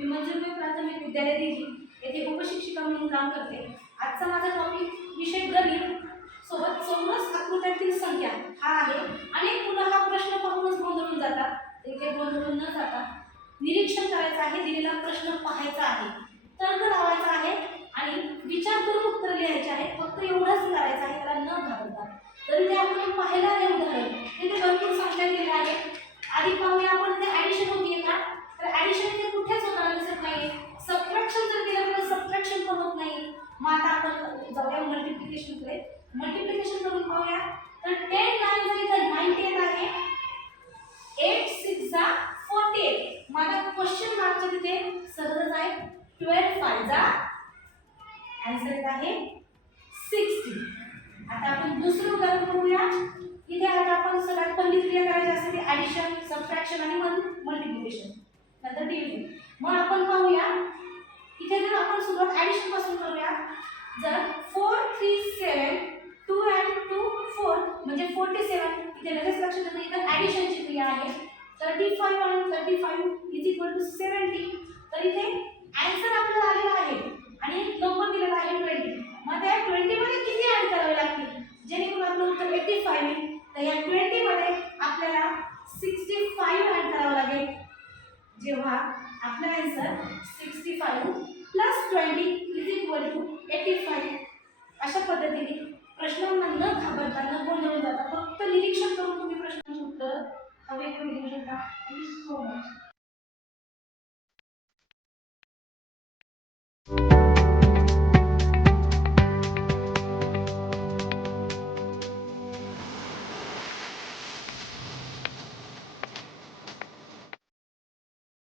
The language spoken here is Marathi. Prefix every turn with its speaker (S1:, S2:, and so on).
S1: विद्यालय दिली येथे उपशिक्षिका म्हणून काम करते. आजचा माझा टॉपिक विषय गणित. सोबत चौरस आकृत्यातील संख्या. हा आहे. अनेक मुलं हा प्रश्न पाहूनच गोंधळून जातात. इथे गोंधळून न जाता निरीक्षण करायचं आहे दिलेला प्रश्न पाहायचा आहे. तर्क लावायचा आहे आणि विचार करून उत्तर लिहायचे आहे. फक्त एवढंच करायचं आहे त्याला न घाबरता. तरी ते आपण पाहायला हे उदाहरण तिथे भरपूर संख्या दिलेल्या आहेत आधी पाहूया आपण ते ऍडिशन होतीये का तर ऍडिशन हे कुठेच होताना दिसत नाही सबट्रॅक्शन जर केलं तर सबट्रॅक्शन पण होत नाही मग आता मल्टिप्लिकेशन जाऊया मल्टिप्लिकेशनकडे मल्टिप्लिकेशन करून पाहूया. तर टेन नाईन जर इथं नाईन्टी आहे. एट सिक्स जा फोर्टी एट माझा क्वेश्चन मार्कच्या तिथे सहजच आहे. ट्वेल्व फाय जा. आन्सर आहे सिक्स्टी आता आपण दुसरं उदाहरण बघूया. इथे आता आपण सगळ्यात पहिली क्रिया करायची असते ती ॲडिशन सबट्रॅक्शन आणि मल्टिप्लिकेशन नंतर डिव्हिजन मग आपण पाहूया. इथे जर आपण सुरुवात ॲडिशनपासून करूया म्हणजे फोर्टी सेवन इथे लगेच लक्षात येतं इथं ॲडिशनची क्रिया आहे. थर्टी फाईव्ह आणि thirty five is equal to seventy तर इथे ॲन्सर आपल्याला आलेला आहे आणि नंबर दिलेला आहे ट्वेंटी मग त्या ट्वेंटीमध्ये किती ॲड करावे लागतील? जेणेकरून आपलं उत्तर एटी फाईव्ह येईल. तर या ट्वेंटीमध्ये आपल्याला सिक्स्टी फाईव्ह ॲड करावं लागेल. जेव्हा आपला answer sixty five plus twenty is equal to eighty five अशा पद्धतीने प्रश्नांना न घाबरता न गोंधळून जाता फक्त निरीक्षण करून तुम्ही प्रश्नांची उत्तर हवे ते शकता. Thank you so much